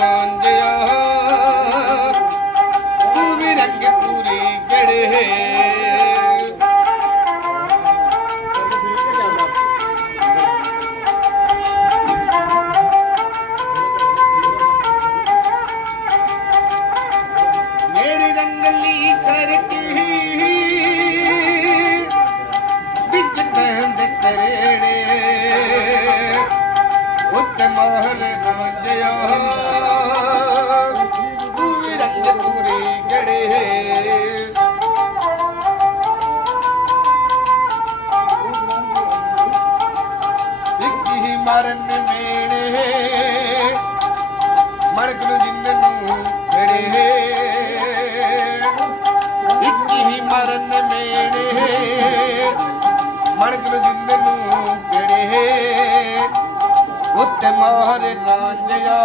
ਮਾਹਰ ਤੂੰ ਵੀ ਰੰਗ ਪੂਰੀ ਗੜੇ। ਮੇਰੀ ਰੰਗਲੀ ਕਰਕੀ ਵਿੱਚ ਤੰਦ ਤਰੇੜੇ। ਉੱਤੇ ਮਹਲ ਰਾਂਝਿਆ ਮਰਨ ਮੇਣੇ ਮਰਗ ਨੂੰ ਜਿੰਦ ਨੂੰ ਫੜੇ ਇੱਕ ਹੀ ਮਰਨ ਮੇਣੇ ਮਰਗ ਨੂੰ ਜਿੰਦ ਨੂੰ ਫੜੇ ਉੱਤੇ ਮਾਰ ਰਾਂਝਿਆ